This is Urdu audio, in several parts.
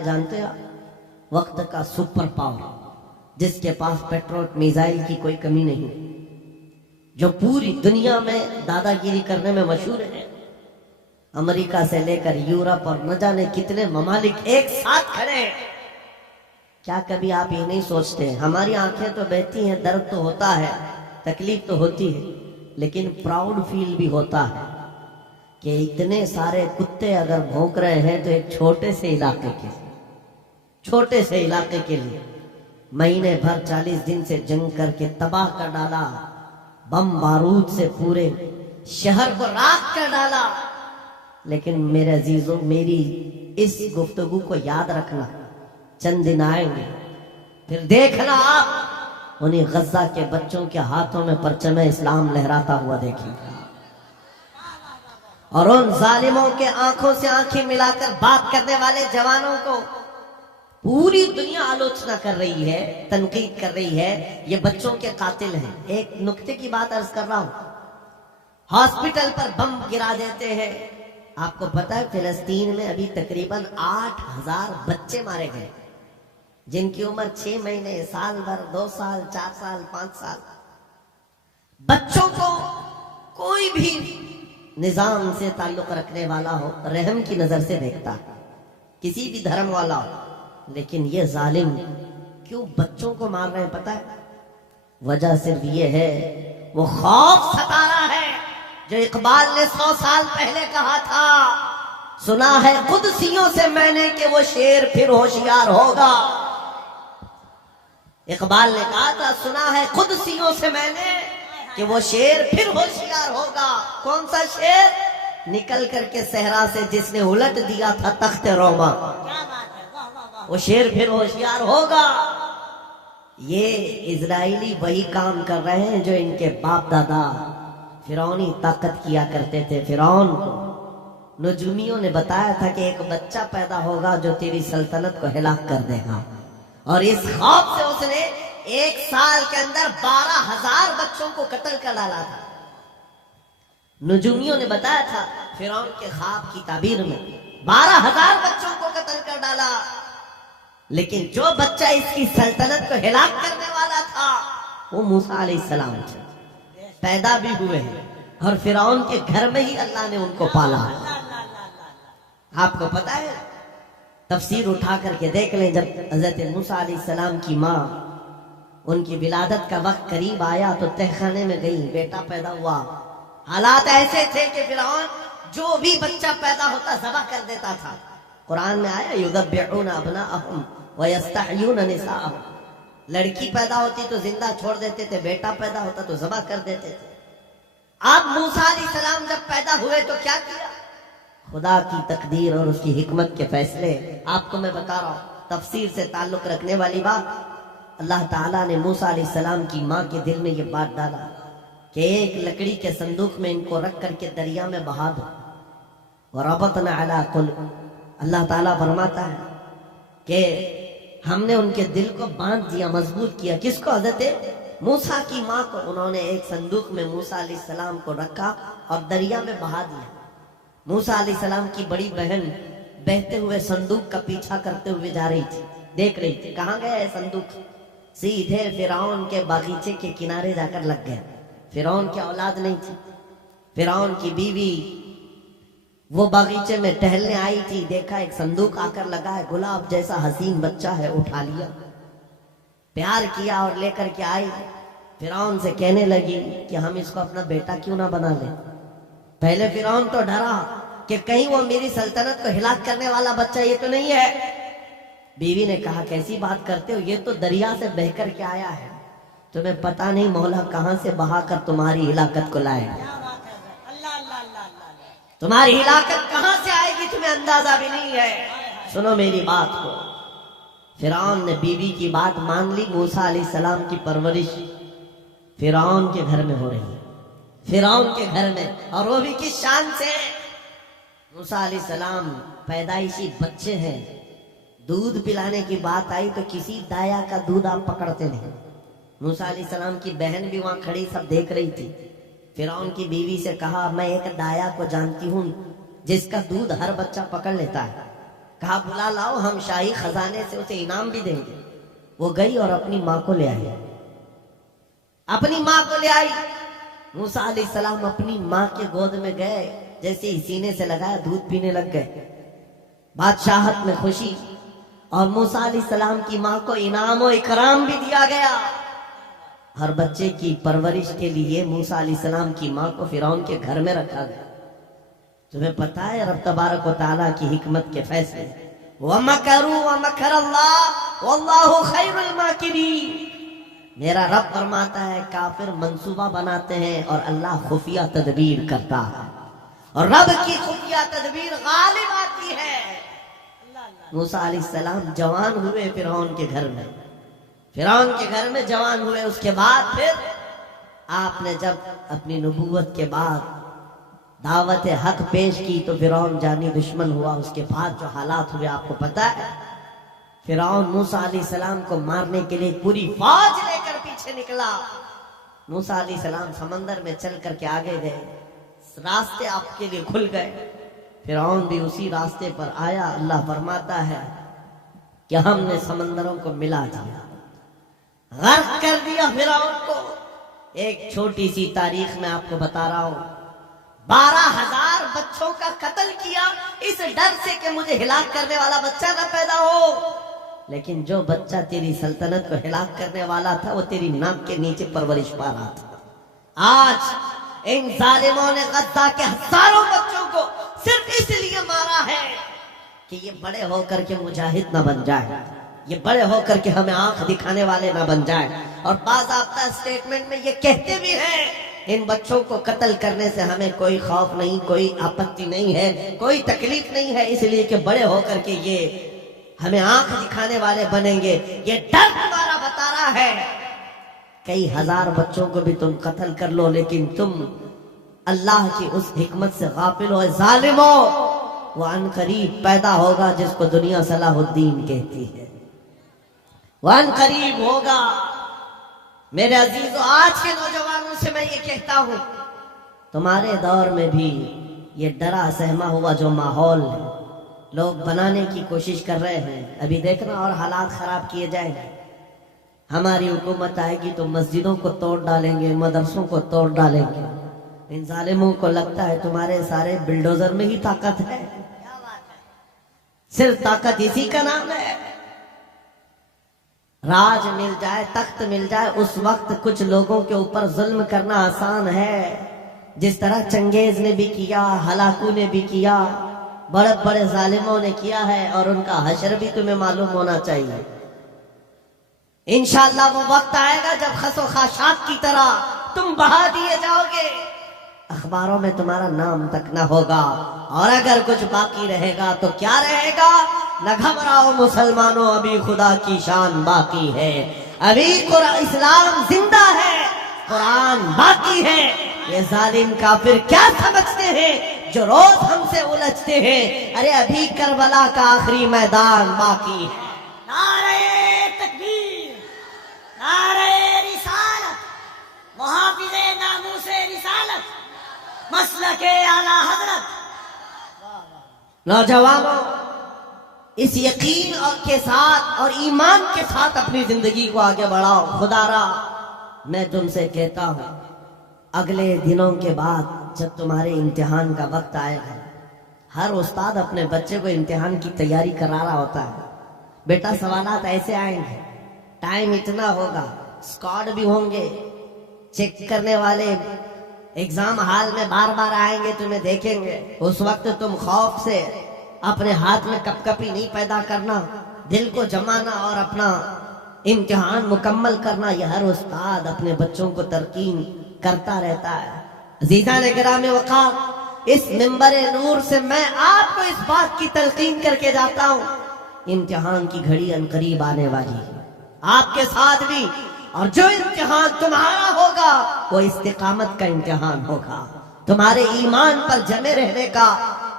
جانتے ہیں وقت کا سپر پاور جس کے پاس پیٹرول میزائل کی کوئی کمی نہیں، جو پوری دنیا میں دادا گیری کرنے میں مشہور ہے، امریکہ سے لے کر یورپ اور نہ جانے کتنے ممالک ایک ساتھ کھڑے ہیں۔ کیا کبھی آپ یہ نہیں سوچتے؟ ہماری آنکھیں تو بہتی ہیں، درد تو ہوتا ہے، تکلیف تو ہوتی ہے، لیکن پراؤڈ فیل بھی ہوتا ہے کہ اتنے سارے کتے اگر بھونک رہے ہیں تو ایک چھوٹے سے علاقے کے لیے مہینے بھر 40 دن سے جنگ کر کے تباہ کر ڈالا، بم بارود سے پورے شہر کو راکھ کر ڈالا۔ لیکن میرے عزیزوں، میری اس گفتگو کو یاد رکھنا، چند دن آئیں گے پھر دیکھنا آپ انہیں غزہ کے بچوں کے ہاتھوں میں پرچم اسلام لہراتا ہوا دیکھیں گے، اور ان ظالموں کے آنکھوں سے آنکھیں ملا کر بات کرنے والے جوانوں کو پوری دنیا آلوچنا کر رہی ہے، تنقید کر رہی ہے، یہ بچوں کے قاتل ہیں۔ ایک نکتے کی بات عرض کر رہا ہوں، ہاسپٹل پر بم گرا دیتے ہیں۔ آپ کو پتا ہے فلسطین میں ابھی تقریباً 8000 بچے مارے گئے، جن کی عمر 6 مہینے، سال بھر، 2 سال، 4 سال، 5 سال۔ بچوں کو کوئی بھی نظام سے تعلق رکھنے والا ہو رحم کی نظر سے دیکھتا ہے، کسی بھی دھرم والا ہو، لیکن یہ ظالم کیوں بچوں کو مار رہے ہیں پتہ ہے؟ وجہ صرف یہ ہے، وہ خوف ستا رہا ہے جو اقبال نے 100 سال پہلے کہا تھا، سنا ہے قدسیوں سے میں نے کہ وہ شیر پھر ہوشیار ہوگا۔ اقبال نے کہا تھا، سنا ہے قدسیوں سے میں نے کہ وہ شیر پھر ہوشیار ہوگا۔ کون سا شیر؟ نکل کر کے صحرا سے جس نے الٹ دیا تھا تخت روما، وہ شیر پھر ہوشیار ہوگا۔ یہ اسرائیلی وہی کام کر رہے ہیں جو ان کے باپ دادا فرعونی طاقت کیا کرتے تھے۔ فرعون کو نجومیوں نے بتایا تھا کہ ایک بچہ پیدا ہوگا جو تیری سلطنت کو ہلاک کر دے گا، اور اس خوف سے اس نے 1 سال کے اندر 12000 بچوں کو قتل کر ڈالا تھا۔ نجومیوں نے بتایا تھا فرعون کے خواب کی تعبیر میں 12000 بچوں کو قتل کر ڈالا، لیکن جو بچہ اس کی سلطنت کو ہلاک کرنے والا تھا وہ موسیٰ علیہ السلام تھے، پیدا بھی ہوئے ہیں، اور فرعون کے گھر میں ہی اللہ نے ان کو پالا۔ آپ کو پتا ہے، تفسیر اٹھا کر کے دیکھ لیں، جب حضرت موسیٰ علیہ السلام کی ماں، ان کی ولادت کا وقت قریب آیا تو تہخانے میں گئی، بیٹا پیدا ہوا۔ حالات ایسے تھے کہ فرعون جو بھی بچہ پیدا ہوتا ذبح کر دیتا تھا۔ قرآن میں آیا یذبحون ابناءہم ویستحیون نساءہم، لڑکی پیدا ہوتی تو زندہ چھوڑ دیتے تھے، بیٹا پیدا ہوتا تو ذبح کر دیتے تھے۔ اب موسیٰ علیہ السلام جب پیدا ہوئے تو کیا کیا؟ خدا کی تقدیر اور اس کی حکمت کے فیصلے آپ کو میں بتا رہا ہوں، تفسیر سے تعلق رکھنے والی بات۔ اللہ تعالیٰ نے موسیٰ علیہ السلام کی ماں کے دل میں یہ بات ڈالا کہ ایک لکڑی کے صندوق میں ان کو رکھ کر کے دریا میں بہا دو، وربطنا علی قلوب، اللہ تعالیٰ فرماتا ہے کہ ہم نے ان کے دل کو باندھ دیا، مضبوط کیا۔ کس کو؟ حضرت موسیٰ کی ماں کو۔ انہوں نے ایک صندوق میں موسیٰ علیہ السلام کو رکھا اور دریا میں بہا دیا۔ موسیٰ علیہ السلام کی بڑی بہن بہتے ہوئے صندوق کا پیچھا کرتے ہوئے جا رہی تھی، دیکھ رہی تھی کہاں گیا ہے صندوق، سیدھے فرعون کے باغیچے کے کنارے جا کر لگ گیا۔ فرعون کی اولاد نہیں تھی، فرعون کی بیوی وہ باغیچے میں ٹہلنے آئی تھی، دیکھا ایک صندوق آ کر لگا ہے، گلاب جیسا حسین بچہ ہے، اٹھا لیا، پیار کیا اور لے کر کے آئی۔ فرعون سے کہنے لگی کہ ہم اس کو اپنا بیٹا کیوں نہ بنا لیں۔ پہلے فرعون تو ڈرا کہ کہیں وہ میری سلطنت کو ہلاک کرنے والا بچہ یہ تو نہیں ہے۔ بیوی نے کہا کیسی بات کرتے ہو، یہ تو دریا سے بہہ کر کے آیا ہے، تمہیں پتا نہیں مولا کہاں سے بہا کر تمہاری ہلاکت کو لائے گا، تمہاری ہلاکت کہاں سے آئے گی تمہیں اندازہ بھی نہیں ہے۔ سنو میری بات کو، فرعون نے بیوی کی بات مان لی۔ موسیٰ علیہ السلام کی پرورش فرعون کے گھر میں ہو رہی ہے، فرعون کے گھر میں، اور وہ بھی کس شان سے؟ موسیٰ علیہ السلام پیدائشی بچے ہیں، دودھ پلانے کی بات آئی تو کسی دایا کا دودھ آپ پکڑتے نہیں۔ موسیٰ علیہ السلام کی بہن بھی وہاں کھڑی سب دیکھ رہی تھی۔ فرعون کی بیوی سے کہا میں ایک دایا کو جانتی ہوں جس کا دودھ ہر بچہ پکڑ لیتا ہے۔ کہا بلا لاؤ، ہم شاہی خزانے سے اسے انعام بھی دیں گے۔ وہ گئی اور اپنی ماں کو لے آئی، اپنی ماں کو لے آئی۔ موسیٰ علیہ السلام اپنی ماں کے گود میں گئے، جیسے ہی سینے سے لگایا دودھ پینے لگ گئے۔ بادشاہت میں خوشی، اور موسیٰ علیہ السلام کی ماں کو انعام و اکرام بھی دیا گیا۔ ہر بچے کی پرورش کے لیے موسیٰ علیہ السلام کی ماں کو فرعون کے گھر میں رکھا گیا۔ تمہیں پتا ہے رب تبارک و تعالیٰ کی حکمت کے فیصلے، وَمَكَرُوا وَمَكَرَ اللَّهُ وَاللَّهُ خَيْرُ الْمَاكِرِينَ۔ میرا رب فرماتا ہے کافر منصوبہ بناتے ہیں اور اللہ خفیہ تدبیر کرتا ہے، اور رب کی خفیہ تدبیر غالب آتی ہے۔ موسیٰ علیہ السلام جوان ہوئے فرعون کے گھر میں، فرعون کے گھر میں جوان ہوئے۔ اس کے بعد پھر آپ نے جب اپنی نبوت کے بعد دعوت حق پیش کی تو فرعون جانی دشمن ہوا۔ اس کے بعد جو حالات ہوئے آپ کو پتا ہے۔ فرعون موسیٰ علیہ السلام کو مارنے کے لیے پوری فوج لے کر پیچھے نکلا۔ موسیٰ علیہ السلام سمندر میں چل کر کے آگے گئے، راستے آپ کے لیے کھل گئے۔ فرعون بھی اسی راستے پر آیا۔ اللہ فرماتا ہے کہ ہم نے سمندروں کو ملا دیا، غرق کر دیا فرعون کو۔ ایک چھوٹی سی تاریخ میں آپ کو بتا رہا ہوں، 12,000 بچوں کا قتل کیا اس ڈر سے کہ مجھے ہلاک کرنے والا بچہ نہ پیدا ہو۔ لیکن جو بچہ تیری سلطنت کو ہلاک کرنے والا تھا وہ تیری ناک کے نیچے پرورش پا رہا تھا۔ آج ان ظالموں نے غزہ کے ہزاروں بچوں کو صرف اس لیے مارا ہے کہ یہ بڑے ہو کر کے مجاہد نہ بن جائے، یہ بڑے ہو کر کے ہمیں آنکھ دکھانے والے نہ بن جائے۔ اور باضابطہ اسٹیٹمنٹ میں یہ کہتے بھی ہیں ان بچوں کو قتل کرنے سے ہمیں کوئی خوف نہیں، کوئی آپتی نہیں ہے، کوئی تکلیف نہیں ہے، اس لیے کہ بڑے ہو کر کے یہ ہمیں آنکھ دکھانے والے بنیں گے۔ یہ ڈر تمہارا بتا رہا ہے کئی ہزار بچوں کو بھی تم قتل کر لو، لیکن تم اللہ کی اس حکمت سے غافل ہو۔ ظالموں، وہ ان قریب پیدا ہوگا جس کو دنیا صلاح الدین کہتی ہے، وہ ان قریب ہوگا۔ میرے عزیزو، آج کے نوجوانوں سے میں یہ کہتا ہوں، تمہارے دور میں بھی یہ ڈرا سہما ہوا جو ماحول لوگ بنانے کی کوشش کر رہے ہیں، ابھی دیکھنا اور حالات خراب کیے جائیں گے۔ ہماری حکومت آئے گی تو مسجدوں کو توڑ ڈالیں گے، مدرسوں کو توڑ ڈالیں گے۔ ان ظالموں کو لگتا ہے تمہارے سارے بلڈوزر میں ہی طاقت ہے، صرف طاقت اسی کا نام ہے۔ راج مل جائے، تخت مل جائے، اس وقت کچھ لوگوں کے اوپر ظلم کرنا آسان ہے، جس طرح چنگیز نے بھی کیا، ہلاکو نے بھی کیا، بڑے بڑے ظالموں نے کیا ہے، اور ان کا حشر بھی تمہیں معلوم ہونا چاہیے۔ انشاءاللہ وہ وقت آئے گا جب خس و خاشاک کی طرح تم بہا دیے جاؤ گے، اخباروں میں تمہارا نام تک نہ ہوگا، اور اگر کچھ باقی رہے گا تو کیا رہے گا؟ نہ گھبراؤ مسلمانوں، ابھی خدا کی شان باقی ہے، ابھی اسلام زندہ ہے، قرآن باقی ہے۔ یہ ظالم کافر کیا سمجھتے ہیں جو روز ہم سے الجھتے ہیں؟ ارے ابھی کربلا کا آخری میدان باقی ہے۔ نعرہ تکبیر، نعرہ رسالت، محافظ ناموس رسالت، مسلک اعلی حضرت۔ نوجوانوں، اس یقین کے ساتھ اور ایمان کے ساتھ اپنی زندگی کو آگے بڑھاؤ۔ خدا را میں تم سے کہتا ہوں، اگلے دنوں کے بعد جب تمہارے امتحان کا وقت آئے گا، ہر استاد اپنے بچے کو امتحان کی تیاری کرا رہا ہوتا ہے۔ بیٹا سوالات ایسے آئیں گے، ٹائم اتنا ہوگا، اسکواڈ بھی ہوں گے، چیک کرنے والے ایگزام ہال میں بار بار آئیں گے، تمہیں دیکھیں گے۔ اس وقت تم خوف سے اپنے ہاتھ میں کپ کپی نہیں پیدا کرنا، دل کو جمانا اور اپنا امتحان مکمل کرنا۔ یہ ہر استاد اپنے بچوں کو تلقین کرتا رہتا ہے۔ عزیزان گرامی وقار، اس منبر نور سے میں آپ کو اس بات کی تلقین کر کے جاتا ہوں، امتحان کی گھڑی ان قریب آنے والی ہے، آپ کے ساتھ بھی۔ اور جو امتحان تمہارا ہوگا وہ استقامت کا امتحان ہوگا، تمہارے ایمان پر جمے رہنے کا،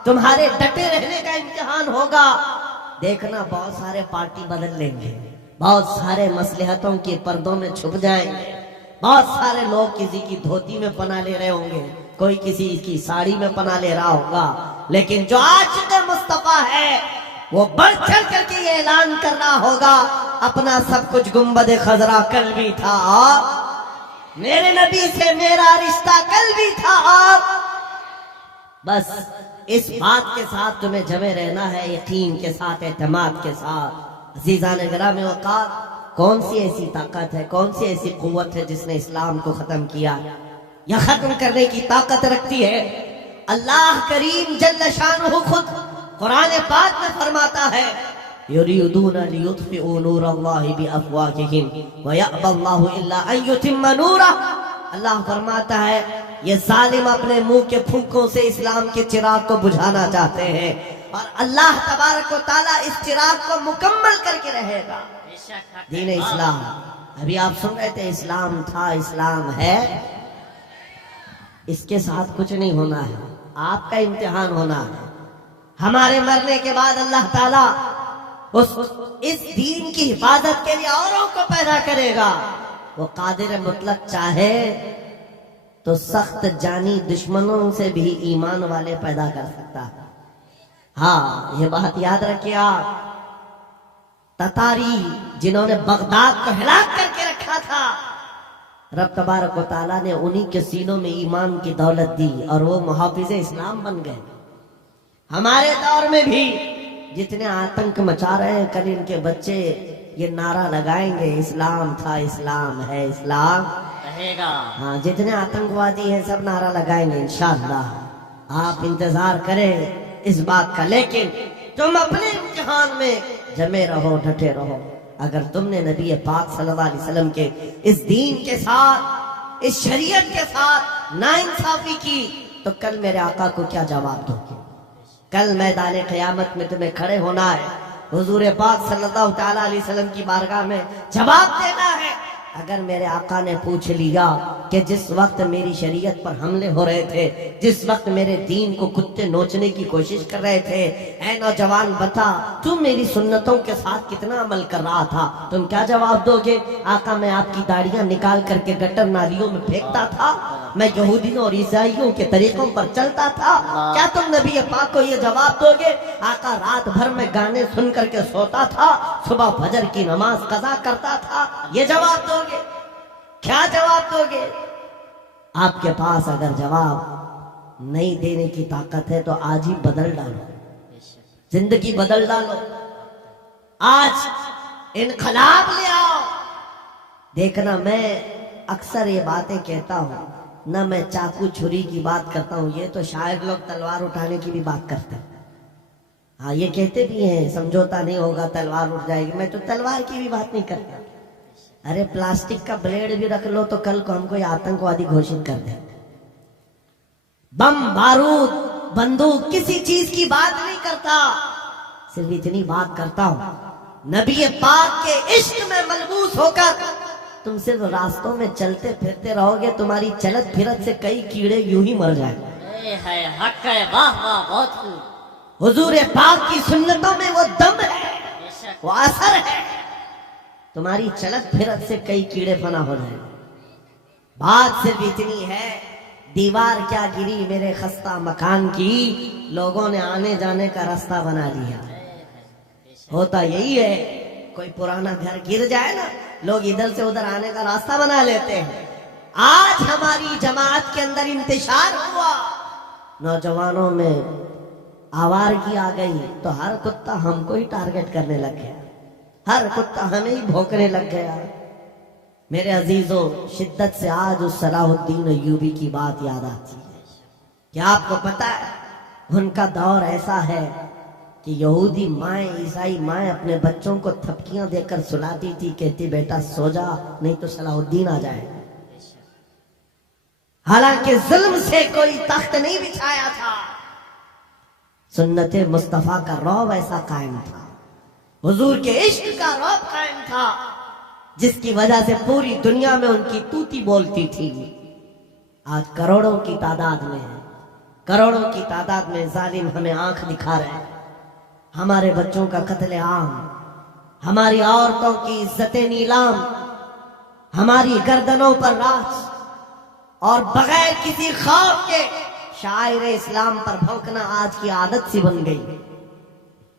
تمہارے ڈٹے رہنے کا امتحان ہوگا۔ دیکھنا بہت سارے پارٹی بدل لیں گے، بہت سارے مصلحتوں کے پردوں میں چھپ جائیں گے، بہت سارے لوگ کسی کی دھوتی میں پناہ لے رہے ہوں گے، کوئی کسی کی ساڑی میں پناہ لے رہا ہوگا، لیکن جو عاشق مصطفیٰ ہے وہ بڑھ چڑھ کر کے یہ اعلان کرنا ہوگا اپنا سب کچھ گنبد خضرا کل بھی تھا، میرے نبی سے میرا رشتہ کل بھی تھا۔ بس اس بات کے ساتھ تمہیں جمے رہنا ہے، یقین کے ساتھ، اعتماد کے ساتھ۔ عزیزان گرامی اوقات، کون سی ایسی طاقت ہے، کون سی ایسی قوت ہے جس نے اسلام کو ختم کیا یا ختم کرنے کی طاقت رکھتی ہے؟ اللہ کریم جل شانہ خود قرآن پاک میں فرماتا ہے یریدون لیطفئوا نور اللہ بافواہہم ویأبی اللہ الا ان یتم نورہ۔ اللہ فرماتا ہے یہ ظالم اپنے منہ کے پھونکوں سے اسلام کے چراغ کو بجھانا چاہتے ہیں، اور اللہ تبارک و تعالیٰ اس چراغ کو مکمل کر کے رہے گا۔ دین اسلام، ابھی آپ سن رہے تھے، اسلام تھا، اسلام ہے، اس کے ساتھ کچھ نہیں ہونا ہے، آپ کا امتحان ہونا ہے۔ ہمارے مرنے کے بعد اللہ تعالیٰ اس دین کی حفاظت کے لیے اوروں کو پیدا کرے گا۔ وہ قادر مطلق چاہے تو سخت جانی دشمنوں سے بھی ایمان والے پیدا کر سکتا ہے۔ ہاں، یہ بات یاد رکھیے آپ، تتاری جنہوں نے بغداد کو ہلاک کر کے رکھا تھا، رب تبارک و تعالیٰ نے انہی کے سینوں میں ایمان کی دولت دی اور وہ محافظ اسلام بن گئے۔ ہمارے دور میں بھی جتنے آتنک مچا رہے ہیں، کل ان کے بچے یہ نعرہ لگائیں گے اسلام تھا، اسلام ہے، اسلام رہے گا۔ ہاں، جتنے آتنکوادی ہیں سب نعرہ لگائیں گے انشاءاللہ۔ آپ انتظار کریں اس بات کا، لیکن تم اپنے امتحان میں جمے رہو، ڈٹے رہو۔ اگر تم نے نبی پاک صلی اللہ علیہ وسلم کے اس دین کے ساتھ، اس شریعت کے ساتھ ناانصافی کی تو کل میرے آقا کو کیا جواب دو گے؟ کل میدان قیامت میں تمہیں کھڑے ہونا ہے، حضور پاک صلی اللہ تعالیٰ علیہ وسلم کی بارگاہ میں جواب دینا ہے۔ اگر میرے آقا نے پوچھ لیا کہ جس وقت میری شریعت پر حملے ہو رہے تھے، جس وقت میرے دین کو کتے نوچنے کی کوشش کر رہے تھے، اے نوجوان بتا تم میری سنتوں کے ساتھ کتنا عمل کر رہا تھا، تم کیا جواب دو گے؟ آقا میں آپ کی داڑیاں نکال کر کے گٹر نالیوں میں پھینکتا تھا، میں یہودیوں اور عیسائیوں کے طریقوں پر چلتا تھا، کیا تم نبی پاک کو یہ جواب دو گے؟ آقا رات بھر میں گانے سن کر کے سوتا تھا، صبح فجر کی نماز قضا کرتا تھا، یہ جواب دو گے؟ کیا جواب دو گے؟ آپ کے پاس اگر جواب نہیں دینے کی طاقت ہے تو آج ہی بدل ڈالو، زندگی بدل ڈالو، آج انقلاب لے آؤ۔ دیکھنا، میں اکثر یہ باتیں کہتا ہوں، نہ میں چاقو چھری کی بات کرتا ہوں، یہ تو شاید لوگ تلوار اٹھانے کی بھی بات کرتے ہیں۔ ہاں، یہ کہتے بھی ہیں سمجھوتا نہیں ہوگا، تلوار اٹھ جائے گی، میں تو تلوار کی بھی بات نہیں کرتا۔ ارے پلاسٹک کا بلیڈ بھی رکھ لو تو کل کو ہم کو یہ آتنکوادی گھوشت کر دیں۔ بم، بارود، بندوق، کسی چیز کی بات نہیں کرتا، صرف اتنی بات کرتا ہوں، نبی پاک کے عشق میں ملبوس ہو کر تم صرف راستوں میں چلتے پھرتے رہو گے، تمہاری چلت پھرت سے کئی کیڑے یوں ہی مر جائیں گے۔ اے ہے، حق ہے، واہ واہ، بہت خوب۔ حضور پاک کی سنتوں میں وہ دم ہے، وہ اثر ہے، تمہاری چلت پھرت سے کئی کیڑے فنا ہو جائیں۔ بات صرف اتنی ہے، دیوار کیا گری میرے خستہ مکان کی، لوگوں نے آنے جانے کا راستہ بنا لیا۔ ہوتا یہی ہے، کوئی پرانا گھر گر جائے نا، لوگ ادھر سے ادھر آنے کا راستہ بنا لیتے ہیں۔ آج ہماری جماعت کے اندر انتشار ہوا، نوجوانوں میں آوارگی آ گئی تو ہر کتا ہم کو ہی ٹارگٹ کرنے لگ گیا، ہر کتا ہمیں ہی بھونکنے لگ گیا۔ میرے عزیزوں، شدت سے آج اس صلاح الدین ایوبی کی بات یاد آتی ہے۔ کیا آپ کو پتا ہے ان کا دور ایسا ہے کہ یہودی مائیں، عیسائی مائیں اپنے بچوں کو تھپکیاں دے کر سلاتی تھی، کہتی بیٹا سو جا نہیں تو صلاح الدین آ جائے۔ حالانکہ ظلم سے کوئی تخت نہیں بچھایا تھا، سنت مصطفیٰ کا رعب ایسا قائم تھا، حضور کے عشق کا رعب قائم تھا، جس کی وجہ سے پوری دنیا میں ان کی توتی بولتی تھی۔ آج کروڑوں کی تعداد میں ہے، کروڑوں کی تعداد میں ظالم ہمیں آنکھ دکھا رہے ہیں، ہمارے بچوں کا قتل عام، ہماری عورتوں کی عزت نیلام، ہماری گردنوں پر راج، اور بغیر کسی خوف کے شاعر اسلام پر بھونکنا آج کی عادت سی بن گئی۔